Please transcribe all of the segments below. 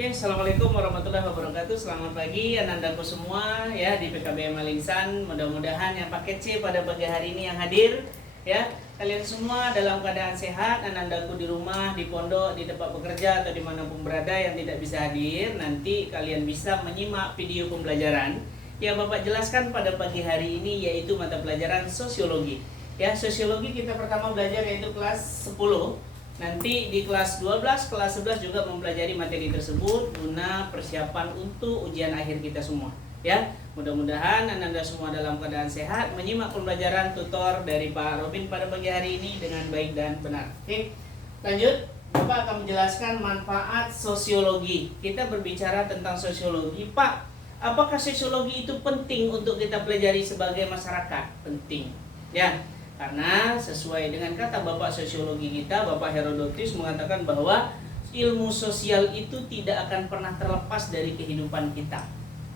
Oke, Assalamualaikum warahmatullahi wabarakatuh. Selamat pagi anandaku semua ya di PKBM Malinsan. Mudah-mudahan yang paket C pada pagi hari ini yang hadir ya, kalian semua dalam keadaan sehat. Anandaku di rumah, di pondok, di tempat bekerja atau dimanapun berada yang tidak bisa hadir, nanti kalian bisa menyimak video pembelajaran yang Bapak jelaskan pada pagi hari ini, yaitu mata pelajaran sosiologi. Ya, sosiologi kita pertama belajar yaitu kelas 10. Nanti di kelas 12, kelas 11 juga mempelajari materi tersebut guna persiapan untuk ujian akhir kita semua. Ya, mudah-mudahan Anda semua dalam keadaan sehat menyimak pembelajaran tutor dari Pak Robin pada pagi hari ini dengan baik dan benar. Oke, lanjut. Bapak akan menjelaskan manfaat sosiologi. Kita berbicara tentang sosiologi. Pak, apakah sosiologi itu penting untuk kita pelajari sebagai masyarakat? Penting. Ya. Karena sesuai dengan kata Bapak sosiologi kita, Bapak Herodotus mengatakan bahwa ilmu sosial itu tidak akan pernah terlepas dari kehidupan kita.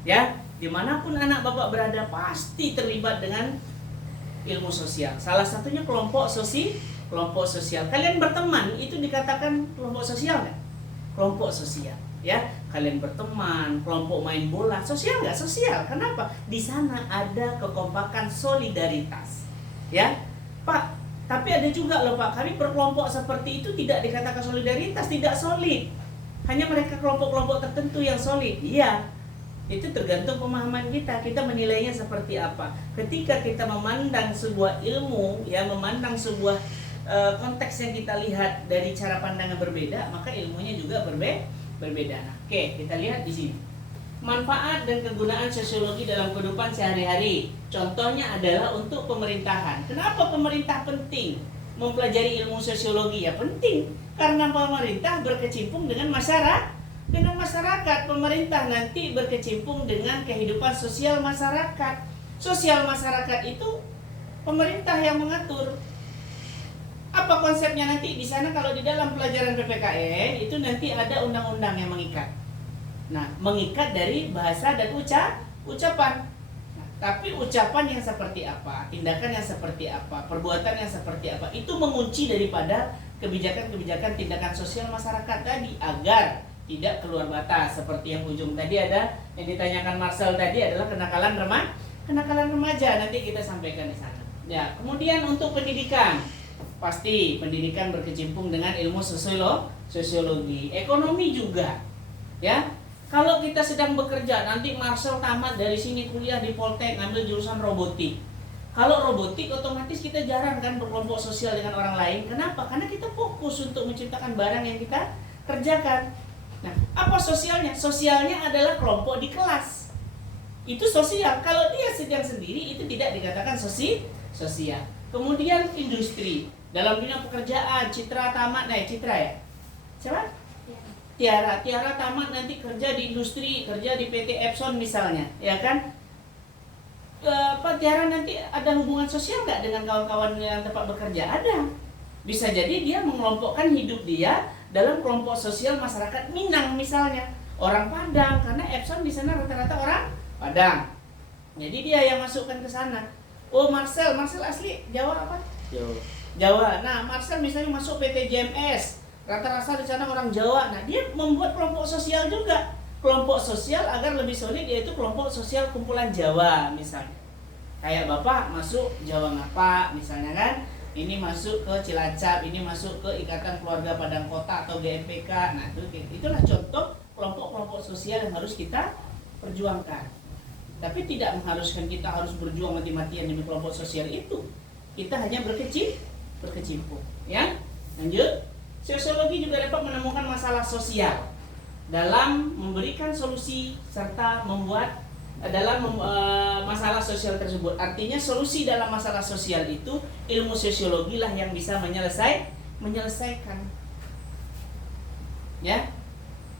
Ya, dimanapun anak Bapak berada pasti terlibat dengan ilmu sosial. Salah satunya kelompok sosial. Kalian berteman itu dikatakan kelompok sosial nggak? Kelompok sosial. Ya, kalian berteman, kelompok main bola, sosial nggak? Sosial. Kenapa? Di sana ada kekompakan solidaritas. Ya. Pak, tapi ada juga loh Pak, kami berkelompok seperti itu tidak dikatakan solidaritas, tidak solid. Hanya mereka kelompok-kelompok tertentu yang solid. Iya, itu tergantung pemahaman kita. Kita menilainya seperti apa. Ketika kita memandang sebuah ilmu, ya memandang sebuah konteks yang kita lihat dari cara pandangan berbeda, maka ilmunya juga berbeda. Nah, oke, kita lihat di sini. Manfaat dan kegunaan sosiologi dalam kehidupan sehari-hari. Contohnya adalah untuk pemerintahan. Kenapa pemerintah penting mempelajari ilmu sosiologi? Ya penting, karena pemerintah berkecimpung dengan masyarakat. Pemerintah nanti berkecimpung dengan kehidupan sosial masyarakat. Sosial masyarakat itu pemerintah yang mengatur. Apa konsepnya nanti di sana? Kalau di dalam pelajaran PPKN itu nanti ada undang-undang yang mengikat. Nah, mengikat dari bahasa dan ucapan. Nah, tapi ucapan yang seperti apa, tindakan yang seperti apa, perbuatan yang seperti apa, itu mengunci daripada kebijakan-kebijakan tindakan sosial masyarakat tadi agar tidak keluar batas. Seperti yang ujung tadi ada yang ditanyakan Marcel tadi adalah kenakalan remaja. Nanti kita sampaikan di sana. Ya, kemudian untuk pendidikan, pasti pendidikan berkecimpung dengan ilmu sosiologi, ekonomi juga. Ya. Kalau kita sedang bekerja, nanti Marcel tamat dari sini kuliah di Poltek ngambil jurusan robotik. Kalau robotik otomatis kita jarang kan berkelompok sosial dengan orang lain. Kenapa? Karena kita fokus untuk menciptakan barang yang kita kerjakan. Nah, apa sosialnya? Sosialnya adalah kelompok di kelas. Itu sosial. Kalau dia sedang sendiri itu tidak dikatakan sosial. Kemudian industri. Dalam dunia pekerjaan, Citra tamat, Citra ya? Siapa? Tiara tamat nanti kerja di industri, kerja di PT Epson misalnya, ya kan? Tiara nanti ada hubungan sosial nggak dengan kawan-kawan yang tempat bekerja? Ada. Bisa jadi dia mengelompokkan hidup dia dalam kelompok sosial masyarakat Minang misalnya, orang Padang, karena Epson di sana rata-rata orang Padang. Jadi dia yang masukkan ke sana. Oh Marcel asli Jawa apa? Jawa. Nah Marcel misalnya masuk PT JMS. Rata-rata di sana orang Jawa. Nah, dia membuat kelompok sosial juga. Kelompok sosial agar lebih solid yaitu kelompok sosial kumpulan Jawa misalnya. Kayak Bapak masuk Jawa Ngapa misalnya kan. Ini masuk ke Cilacap, ini masuk ke Ikatan Keluarga Padang Kota atau GMPK. Nah, itulah contoh kelompok-kelompok sosial yang harus kita perjuangkan. Tapi tidak mengharuskan kita harus berjuang mati-matian demi kelompok sosial itu. Kita hanya berkecimpung, ya. Lanjut. Sosiologi juga dapat menemukan masalah sosial dalam memberikan solusi serta membuat masalah sosial tersebut. Artinya solusi dalam masalah sosial itu ilmu sosiologi lah yang bisa menyelesaikan. Ya,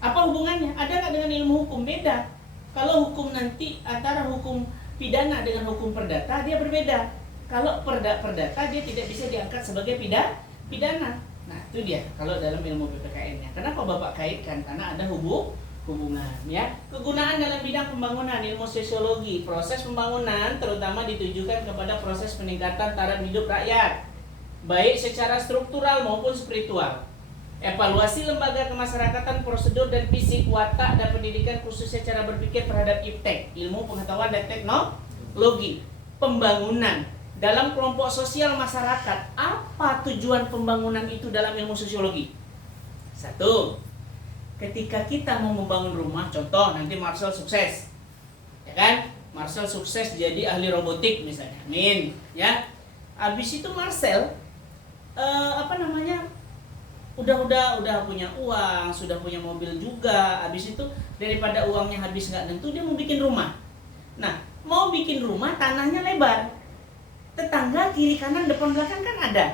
apa hubungannya? Ada nggak dengan ilmu hukum? Beda. Kalau hukum nanti antara hukum pidana dengan hukum perdata dia berbeda. Kalau perdata dia tidak bisa diangkat sebagai pidana. Nah itu dia kalau dalam ilmu PPKN-nya. Kenapa Bapak kaitkan? Karena ada hubungan ya. Kegunaan dalam bidang pembangunan ilmu sosiologi. Proses pembangunan terutama ditujukan kepada proses peningkatan taraf hidup rakyat, baik secara struktural maupun spiritual. Evaluasi lembaga kemasyarakatan, prosedur dan fisik, watak dan pendidikan khususnya cara berpikir terhadap IPTEK, ilmu pengetahuan dan teknologi. Pembangunan dalam kelompok sosial masyarakat. Apa tujuan pembangunan itu dalam ilmu sosiologi? Satu, ketika kita mau membangun rumah, contoh nanti Marcel sukses, ya kan? Marcel sukses jadi ahli robotik misalnya, amin, ya. Habis itu Marcel udah punya uang, sudah punya mobil juga. Habis itu daripada uangnya habis nggak tentu, dia mau bikin rumah. Nah, mau bikin rumah tanahnya lebar, tetangga kiri kanan depan belakang kan ada.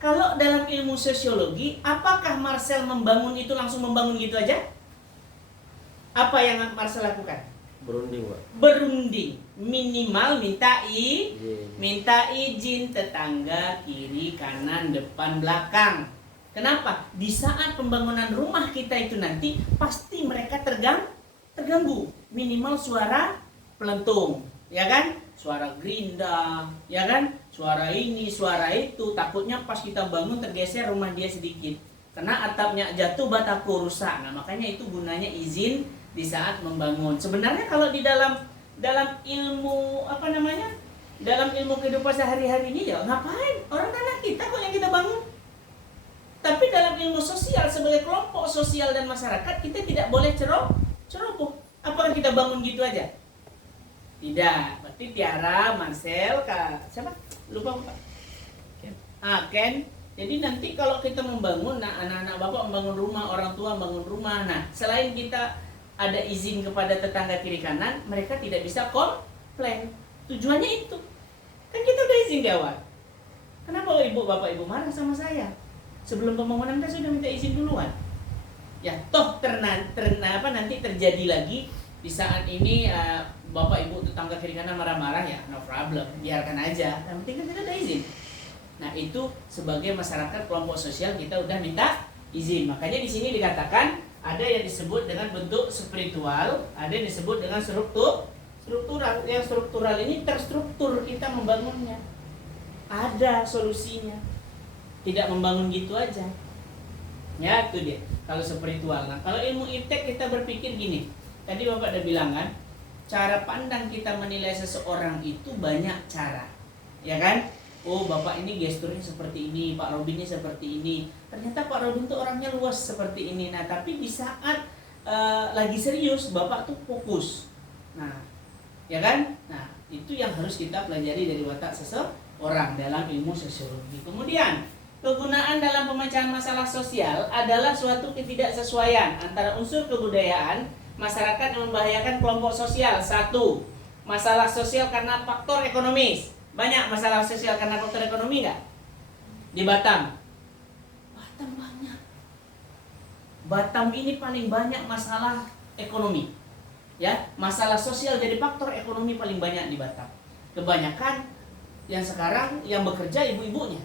Kalau dalam ilmu sosiologi, apakah Marcel membangun itu langsung membangun gitu aja? Apa yang Marcel lakukan? Berunding, Pak. Berunding, minimal minta izin tetangga kiri kanan depan belakang. Kenapa? Di saat pembangunan rumah kita itu nanti pasti mereka terganggu. Minimal suara pelentung, ya kan? Suara gerinda, ya kan? Suara ini, suara itu. Takutnya pas kita bangun tergeser rumah dia sedikit. Karena atapnya jatuh, bataku rusak. Nah, makanya itu gunanya izin di saat membangun. Sebenarnya kalau di dalam ilmu dalam ilmu kehidupan sehari-hari ini ya ngapain? Orang tanah kita kok yang kita bangun. Tapi dalam ilmu sosial sebagai kelompok sosial dan masyarakat kita tidak boleh ceroboh. Apakah kita bangun gitu aja? Tidak. Berarti Tiara, Marcel, siapa? Lupa Pak. Ken. Jadi nanti kalau kita membangun, nah anak-anak bapak membangun rumah, orang tua membangun rumah. Nah, selain kita ada izin kepada tetangga kiri kanan, mereka tidak bisa komplain. Tujuannya itu. Kan kita udah izin di awal. Kenapa bapak ibu marah sama saya? Sebelum pembangunan kan sudah minta izin duluan. Ya, toh nanti terjadi lagi di saat ini bapak ibu tetangga kiri kanan marah-marah, ya no problem, biarkan aja. Yang penting kan kita ada izin. Nah, itu sebagai masyarakat kelompok sosial kita udah minta izin. Makanya di sini dikatakan ada yang disebut dengan bentuk spiritual, ada yang disebut dengan struktural. Yang struktural ini terstruktur kita membangunnya. Ada solusinya. Tidak membangun gitu aja. Ya, itu dia. Kalau spiritual. Nah, kalau ilmu IPTEK kita berpikir gini. Tadi Bapak udah bilang kan, cara pandang kita menilai seseorang itu banyak cara. Ya kan? Oh, Bapak ini gesturnya seperti ini, Pak Robin ini seperti ini. Ternyata Pak Robin tuh orangnya luas seperti ini. Nah, tapi di saat lagi serius, Bapak tuh fokus. Nah, ya kan? Nah, itu yang harus kita pelajari dari watak seseorang dalam ilmu sosiologi. Kemudian, kegunaan dalam pemecahan masalah sosial adalah suatu ketidaksesuaian antara unsur kebudayaan masyarakat yang membahayakan kelompok sosial. Satu, masalah sosial karena faktor ekonomis. Banyak masalah sosial karena faktor ekonomi nggak? Di Batam? Batam banyak. Batam ini paling banyak masalah ekonomi. Ya, masalah sosial jadi faktor ekonomi paling banyak di Batam. Kebanyakan yang sekarang yang bekerja ibu-ibunya.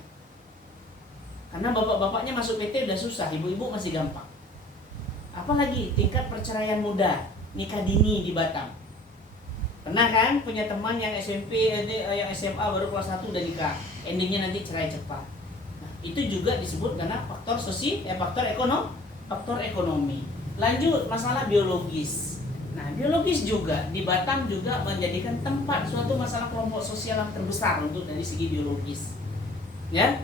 Karena bapak-bapaknya masuk PT udah susah, ibu-ibu masih gampang. Apalagi tingkat perceraian muda, nikah dini di Batam. Pernah kan punya teman yang SMP, yang SMA baru kelas 1 udah nikah, endingnya nanti cerai cepat. Nah, itu juga disebut karena faktor ekonomi. Lanjut masalah biologis. Nah, biologis juga di Batam juga menjadikan tempat suatu masalah kelompok sosial yang terbesar untuk dari segi biologis. Ya,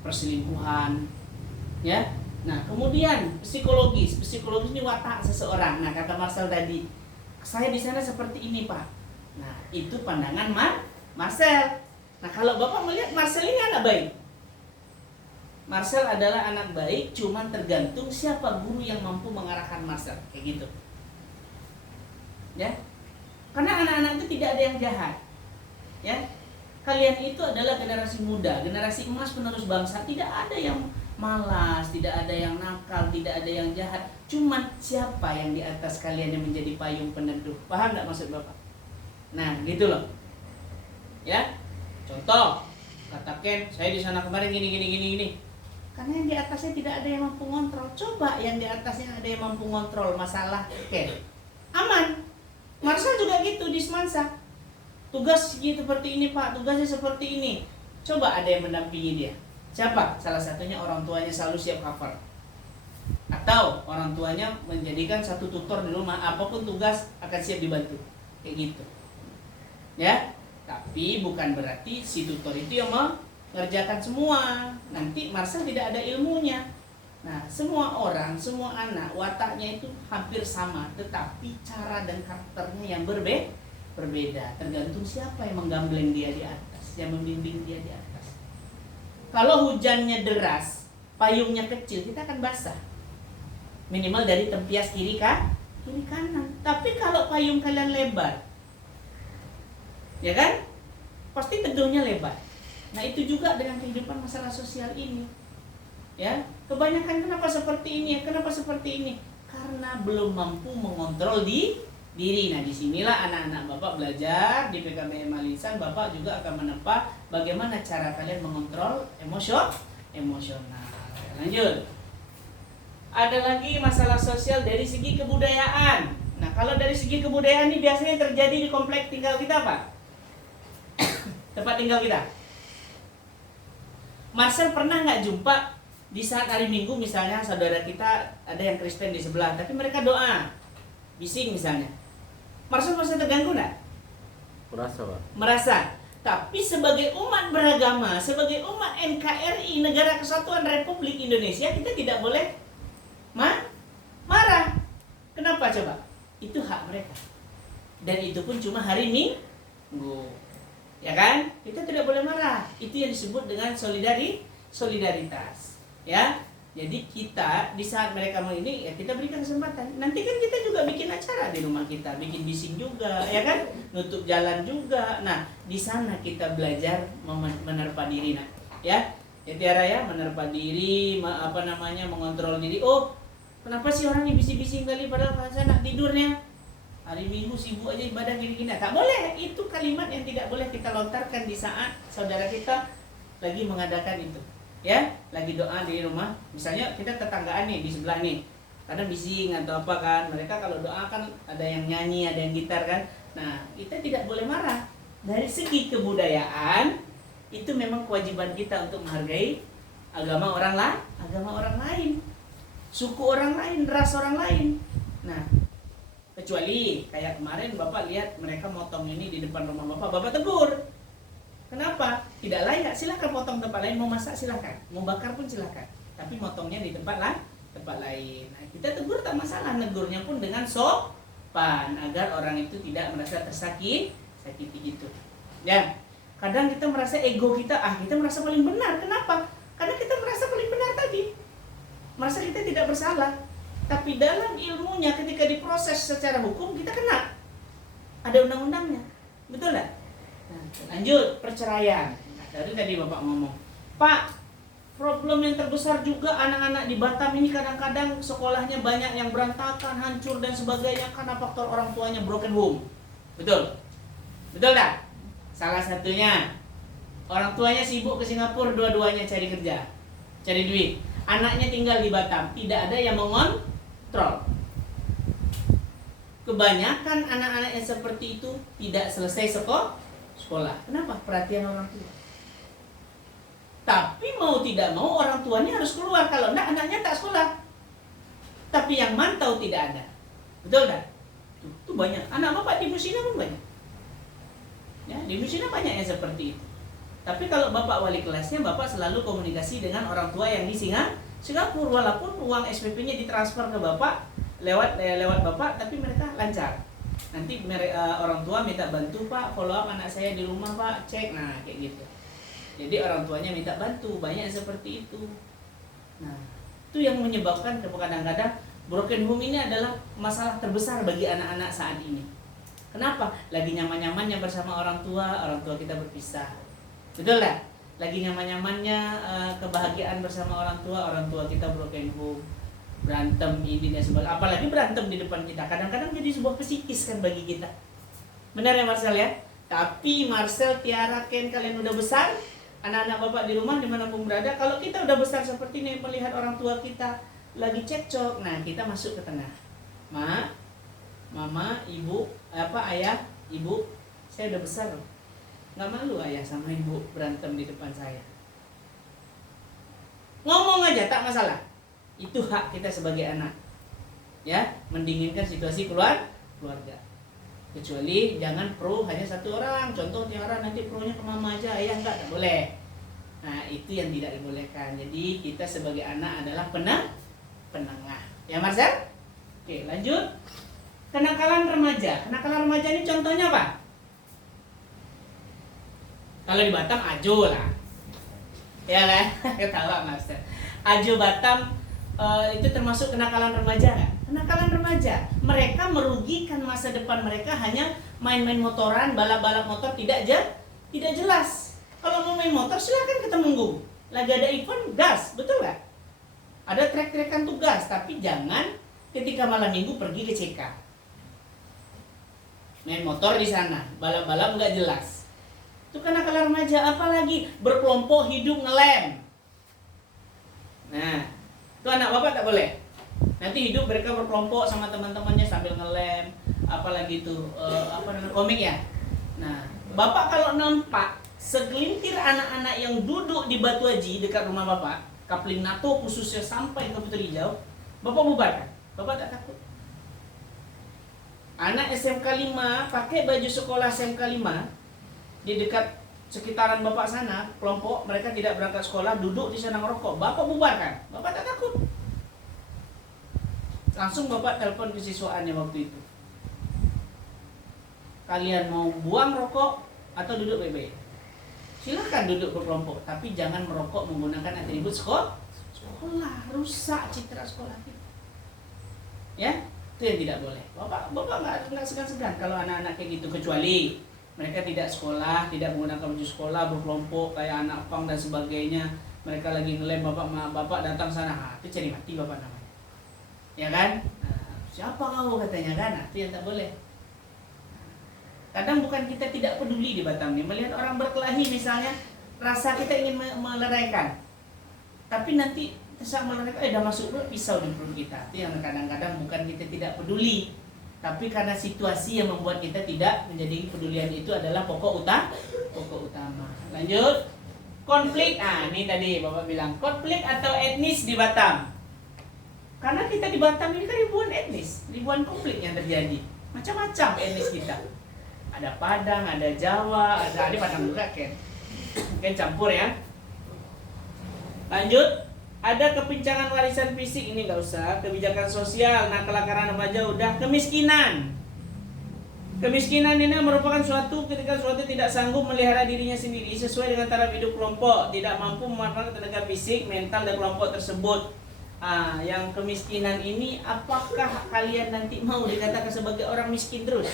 perselingkuhan, ya. Nah, kemudian psikologis ini watak seseorang. Nah, kata Marcel tadi, saya di sana seperti ini, Pak. Nah, itu pandangan Marcel. Nah, kalau Bapak melihat Marcel ini anak baik. Marcel adalah anak baik, cuman tergantung siapa guru yang mampu mengarahkan Marcel, kayak gitu. Ya. Karena anak-anak itu tidak ada yang jahat. Ya. Kalian itu adalah generasi muda, generasi emas penerus bangsa. Tidak ada yang malas, tidak ada yang nakal, tidak ada yang jahat. Cuman siapa yang di atas kalian yang menjadi payung peneduh? Paham nggak maksud Bapak? Nah, gitu loh. Ya, contoh, kata Ken, saya di sana kemarin gini. Karena yang di atasnya tidak ada yang mampu ngontrol. Coba yang di atasnya ada yang mampu ngontrol masalah Ken. Aman. Marcel juga gitu di Semansa. Tugas seperti ini, Pak, tugasnya seperti ini. Coba ada yang mendampingi dia. Siapa? Salah satunya orang tuanya selalu siap cover. Atau orang tuanya menjadikan satu tutor di rumah, apapun tugas akan siap dibantu. Kayak gitu. Ya, tapi bukan berarti si tutor itu yang mengerjakan semua. Nanti Marcel tidak ada ilmunya. Nah, semua orang, semua anak, wataknya itu hampir sama, tetapi cara dan karakternya yang berbeda. Tergantung siapa yang menggambleng dia di atas, yang membimbing dia di atas. Kalau hujannya deras, payungnya kecil, kita akan basah. Minimal dari tempias kiri kanan. Tapi kalau payung kalian lebar, ya kan? Pasti teduhnya lebar. Nah, itu juga dengan kehidupan masalah sosial ini. Ya, kebanyakan kenapa seperti ini? Kenapa seperti ini? Karena belum mampu mengontrol diri. Nah, disinilah anak-anak Bapak belajar di PKBM Malisan. Bapak juga akan menempa bagaimana cara kalian mengontrol emosional. Lanjut. Ada lagi masalah sosial dari segi kebudayaan. Nah, kalau dari segi kebudayaan ini biasanya terjadi di komplek tinggal kita, Pak. Tempat tinggal kita. Marcel pernah nggak jumpa di saat hari Minggu misalnya saudara kita ada yang Kristen di sebelah, tapi mereka doa, bising misalnya. Marcel merasa terganggu nggak? Merasa, Pak. Merasa. Tapi sebagai umat beragama, sebagai umat NKRI, Negara Kesatuan Republik Indonesia, kita tidak boleh marah. Kenapa coba? Itu hak mereka. Dan itu pun cuma hari Minggu. Ya kan? Kita tidak boleh marah. Itu yang disebut dengan solidaritas. Ya, jadi kita di saat mereka mau ini, ya kita berikan kesempatan. Nanti kan kita juga bikin acara di rumah kita, bikin bising juga, ya kan, nutup jalan juga. Nah, di sana kita belajar menerpa diri, nah, ya Tiara ya, menerpa diri, mengontrol diri. Oh, kenapa sih orang ini bising-bising kali padahal saya nak tidurnya? Hari Minggu sibuk aja ibadah gini-gini. Tak boleh. Itu kalimat yang tidak boleh kita lontarkan di saat saudara kita lagi mengadakan itu. Ya, lagi doa di rumah, misalnya kita tetanggaan nih di sebelah nih, kadang bising atau apa kan, mereka kalau doa kan ada yang nyanyi, ada yang gitar kan. Nah, kita tidak boleh marah. Dari segi kebudayaan, itu memang kewajiban kita untuk menghargai agama orang lain, suku orang lain, ras orang lain. Nah, kecuali kayak kemarin Bapak lihat mereka motong ini di depan rumah Bapak tegur. Kenapa? Tidak layak, silahkan potong tempat lain, mau masak silahkan, mau bakar pun silahkan. Tapi motongnya di tempat lain. Nah, kita tegur tak masalah, negurnya pun dengan sopan agar orang itu tidak merasa sakiti gitu. Ya, kadang kita merasa ego kita, kita merasa paling benar. Kenapa? Karena kita merasa paling benar tadi, merasa kita tidak bersalah. Tapi dalam ilmunya ketika diproses secara hukum kita kena, ada undang-undangnya, betul nggak? Nah, lanjut perceraian. Nah, dari tadi Bapak ngomong, Pak, problem yang terbesar juga anak-anak di Batam ini kadang-kadang sekolahnya banyak yang berantakan, hancur dan sebagainya karena faktor orang tuanya broken home. Betul? Betul tak? Salah satunya orang tuanya sibuk ke Singapura, dua-duanya cari kerja, cari duit. Anaknya tinggal di Batam, tidak ada yang mengontrol. Kebanyakan anak-anak yang seperti itu tidak selesai sekolah. Kenapa? Perhatian orang tua. Tapi mau tidak mau orang tuanya harus keluar. Kalau enggak, anaknya tak sekolah. Tapi yang mantau tidak ada. Betul tak? Itu banyak. Anak Bapak di Musina pun banyak. Ya, di Musina banyak yang seperti itu. Tapi kalau Bapak wali kelasnya, Bapak selalu komunikasi dengan orang tua yang di Singapura. Walaupun uang SPP-nya ditransfer ke Bapak lewat Bapak, tapi mereka lancar. Nanti orang tua minta bantu, Pak, follow up anak saya di rumah, Pak, cek. Nah, kayak gitu. Jadi orang tuanya minta bantu, banyak seperti itu. Nah, itu yang menyebabkan kadang-kadang broken home ini adalah masalah terbesar bagi anak-anak saat ini. Kenapa? Lagi nyaman-nyamannya bersama orang tua kita berpisah. Betul lah? Lagi nyaman-nyamannya kebahagiaan bersama orang tua kita broken home. Berantem ini dan sebagainya, apalagi berantem di depan kita, kadang-kadang jadi sebuah psikis kan bagi kita. Benar ya Marcel ya? Tapi Marcel, Tiara, Ken, kalian udah besar, anak-anak Bapak di rumah dimanapun berada, kalau kita udah besar seperti ini, melihat orang tua kita lagi cekcok, nah kita masuk ke tengah. Mama, ibu, ayah, ibu, saya udah besar loh, nggak malu ayah sama ibu berantem di depan saya. Ngomong aja tak masalah. Itu hak kita sebagai anak. Ya, mendinginkan situasi keluarga. Kecuali jangan pro hanya satu orang. Contoh Tiara nanti pronya ke mama aja, ayah enggak, tak boleh. Nah, itu yang tidak dibolehkan. Jadi kita sebagai anak adalah penengah. Ya, Marcel? Oke, lanjut. Kenakalan remaja. Kenakalan remaja ini contohnya apa? Kalau di Batam ajo lah. Ya kan? Ketawa Marcel. Ajo Batam itu termasuk kenakalan remaja kan? Kenakalan remaja. Mereka merugikan masa depan mereka hanya main-main motoran, balap-balap motor tidak jelas. Kalau mau main motor silakan ke Temenggung. Lagi ada event gas, betul nggak? Ada trek-trekan tugas, tapi jangan ketika malam minggu pergi ke CK. Main motor di sana, balap-balap nggak jelas. Itu kenakalan remaja, apalagi berkelompok hidup ngelem. Nah, itu anak bapak tak boleh. Nanti hidup mereka berkelompok sama teman-temannya sambil ngelem, apalagi itu komik ya. Nah, bapak kalau nampak segelintir anak-anak yang duduk di Batu Haji dekat rumah bapak, Kapling NATO khususnya sampai ke Putri Hijau, bapak bubarkan. Bapak tak takut. Anak SMK 5 pakai baju sekolah SMK 5 di dekat sekitaran bapak sana, kelompok mereka tidak berangkat sekolah, duduk di sana ngerokok, bapak bubarkan. Bapak tak takut. Langsung bapak telepon kesiswaannya waktu itu. Kalian mau buang rokok atau duduk baik-baik? Silakan duduk berkelompok, tapi jangan merokok menggunakan atribut sekolah, rusak citra sekolah kita. Ya, itu yang tidak boleh. Bapak nggak segan-segan kalau anak-anak kayak gitu, kecuali mereka tidak sekolah, tidak menggunakan baju sekolah, berkelompok kayak anak pang dan sebagainya. Mereka lagi ngelem, bapak datang sana, itu cari mati bapak namanya. Ya kan? Nah, siapa kau katanya kan? Nah, itu yang tak boleh. Kadang bukan kita tidak peduli di Batam ini, melihat orang berkelahi misalnya, rasa kita ingin meleraikan, tapi nanti tersak meleraikan, dah masuk perut pisau di perut kita. Itu yang kadang-kadang bukan kita tidak peduli, tapi karena situasi yang membuat kita tidak menjadi kepedulian itu adalah pokok utama. Lanjut, konflik. Nah, ini tadi bapak bilang konflik atau etnis di Batam. Karena kita di Batam ini kan ribuan etnis, ribuan konflik yang terjadi, macam-macam etnis kita. Ada Padang, ada Jawa, ada Padang juga kan campur ya. Lanjut, ada kepincangan warisan fisik, ini nggak usah. Kebijakan sosial, nah kelakaran remaja udah. Kemiskinan ini merupakan suatu ketika suatu tidak sanggup melihara dirinya sendiri sesuai dengan taraf hidup kelompok, tidak mampu memanfaatkan tenaga fisik, mental dan kelompok tersebut. Yang kemiskinan ini, apakah kalian nanti mau dikatakan sebagai orang miskin terus?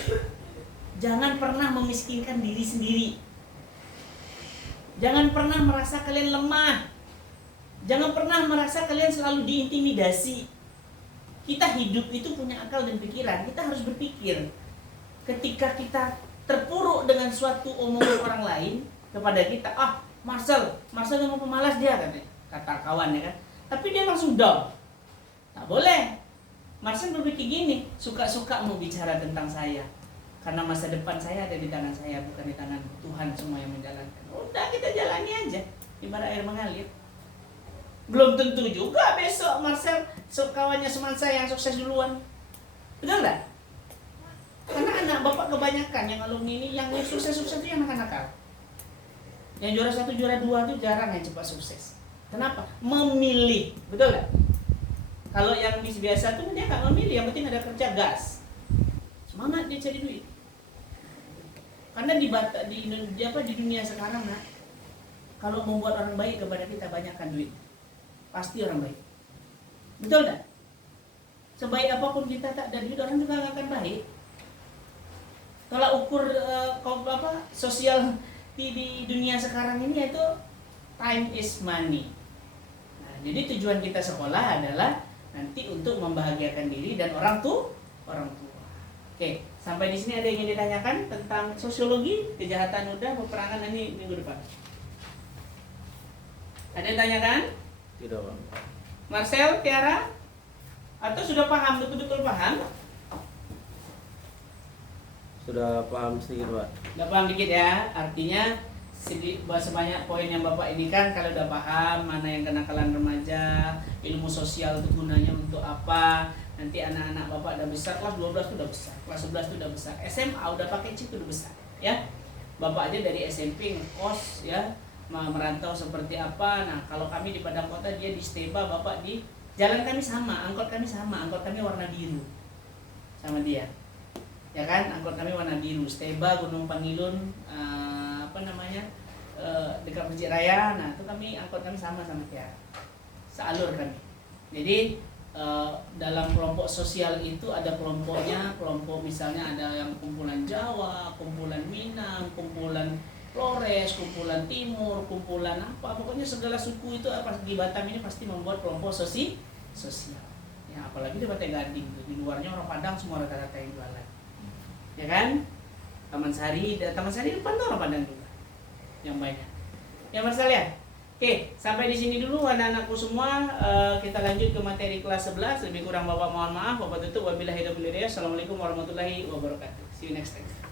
Jangan pernah memiskinkan diri sendiri. Jangan pernah merasa kalian lemah. Jangan pernah merasa kalian selalu diintimidasi. Kita hidup itu punya akal dan pikiran. Kita harus berpikir. Ketika kita terpuruk dengan suatu omongan orang lain kepada kita, Marcel memang pemalas dia kan, kata kawannya kan. Tapi dia langsung down. Tak boleh. Marcel berpikir gini, suka-suka mau bicara tentang saya. Karena masa depan saya ada di tangan saya, bukan di tangan Tuhan semua yang menjalankan. Udah, kita jalani aja. Ibarat air mengalir. Belum tentu juga besok Marcel kawannya semansa yang sukses duluan. Betul nggak? Karena anak bapak kebanyakan yang alumni ini, yang sukses-sukses itu yang nakal-nakal. Yang juara 1, juara 2 itu jarang yang cepat sukses. Kenapa? Memilih. Betul nggak? Kalau yang biasa tuh dia nggak memilih, yang penting ada kerja gas. Semangat dia cari duit. Karena di dunia sekarang kalau membuat orang baik kepada kita, banyakkan duit. Pasti orang baik. Betul tak? Sebaik apapun kita tak ada duit, orang juga nggak akan baik. Kalau ukur sosial di dunia sekarang ini, yaitu time is money. Nah, jadi tujuan kita sekolah adalah nanti untuk membahagiakan diri dan orang tua. Oke, sampai di sini ada yang ingin ditanyakan tentang sosiologi kejahatan udah, peperangan ini minggu depan. Ada yang tanyakan? Tidak, Pak. Marcel, Tiara? Atau sudah paham, betul-betul paham? Sudah paham sedikit, Pak. Sudah paham dikit ya. Artinya sebanyak poin yang Bapak ini kan kalau udah paham mana yang kenakalan remaja, ilmu sosial itu gunanya untuk apa. Nanti anak-anak Bapak udah besar, kelas 12 itu udah besar, kelas 11 itu udah besar, SMA udah pakai chip udah besar, ya. Bapak aja dari SMP ngekos ya, merantau seperti apa. Nah, kalau kami di Padang Kota, dia di Steba, Bapak di jalan kami sama, angkot kami sama, angkot kami warna biru sama dia. Ya kan, angkot kami warna biru, Steba Gunung Pangilun, dekat Masjid Raya. Nah, itu kami angkot kami sama dia. Sealur kami. Jadi dalam kelompok sosial itu ada kelompoknya, kelompok misalnya ada yang kumpulan Jawa, kumpulan Minang, kumpulan Flores, kumpulan Timur, kumpulan apa, pokoknya segala suku itu apa di Batam ini pasti membuat kelompok sosial. Ya, apalagi di Pantai Gading, di luarnya orang Padang semua rata-rata yang jualan. Ya kan? Taman Sari depan tuh orang Padang juga yang banyak. Ya Marsal ya? Oke, sampai di sini dulu anak-anakku semua. Kita lanjut ke materi kelas 11. Lebih kurang Bapak mohon maaf. Bapak tutup. Wabillahi taufiq wal hidayah. Assalamualaikum warahmatullahi wabarakatuh. See you next time.